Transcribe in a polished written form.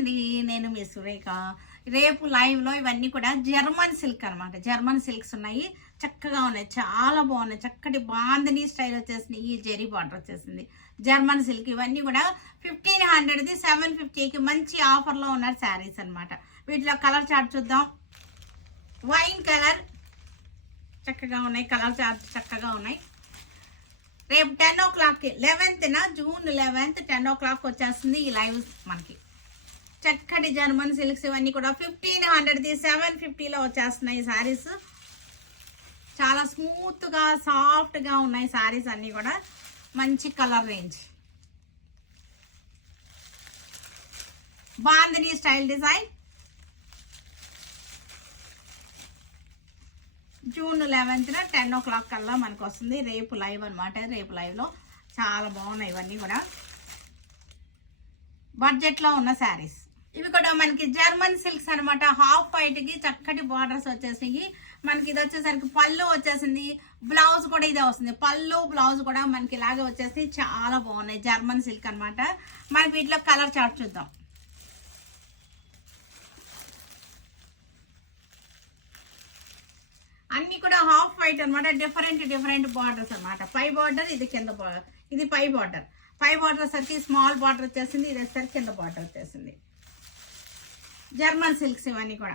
అండి, నేను మీ సురేఖ. రేపు లైవ్లో ఇవన్నీ కూడా జర్మన్ సిల్క్ అనమాట. జర్మన్ సిల్క్స్ ఉన్నాయి, చక్కగా ఉన్నాయి, చాలా బాగున్నాయి. చక్కటి బాందని స్టైల్ వచ్చేసింది. ఈ జెరీ బార్డర్ వచ్చేసింది. జర్మన్ సిల్క్ ఇవన్నీ కూడా 1500ది 750కి మంచి ఆఫర్లో ఉన్న శారీస్ అనమాట. వీటిలో కలర్ చార్ట్ చూద్దాం. వైన్ కలర్ చక్కగా ఉన్నాయి, కలర్ చార్ట్ చక్కగా ఉన్నాయి. రేపు 10 o'clockకి 11th జూన్ 11th 10 o'clock వచ్చేస్తుంది ఈ లైవ్ మనకి. చక్కటి జర్మన్ సిల్క్స్ ఇవన్నీ కూడా 1500ది 750లో వచ్చేస్తున్నాయి శారీస్. చాలా స్మూత్గా సాఫ్ట్గా ఉన్నాయి శారీస్ అన్నీ కూడా. మంచి colour range, bandhani style design. June 11th 10 o'clock కల్లా మనకు వస్తుంది. రేపు లైవ్ అనమాట. రేపు లైవ్లో చాలా బాగున్నాయి ఇవన్నీ కూడా బడ్జెట్లో ఉన్న శారీస్. ఇవి కూడా మనకి జర్మన్ సిల్క్స్ అనమాట. హాఫ్ వైట్కి చక్కటి బార్డర్స్ వచ్చేసాయి మనకి. ఇది వచ్చేసరికి పళ్ళు వచ్చేసింది, బ్లౌజ్ కూడా ఇదే వస్తుంది. పళ్ళు బ్లౌజ్ కూడా మనకి ఇలాగే వచ్చేసి చాలా బాగున్నాయి. జర్మన్ సిల్క్ అనమాట. మనకి వీటిలో కలర్ చార్ట్ చూద్దాం. అన్ని కూడా హాఫ్ వైట్ అనమాట. డిఫరెంట్ బార్డర్స్ అనమాట. పై బార్డర్, ఇది కింద బార్డర్. ఇది పై బార్డర్. పై బార్డర్ వచ్చేసరికి స్మాల్ బార్డర్ వచ్చేసింది. ఇది వచ్చేసరికి కింద బార్డర్ వచ్చేసింది. జర్మన్ సిల్క్స్ ఇవన్నీ కూడా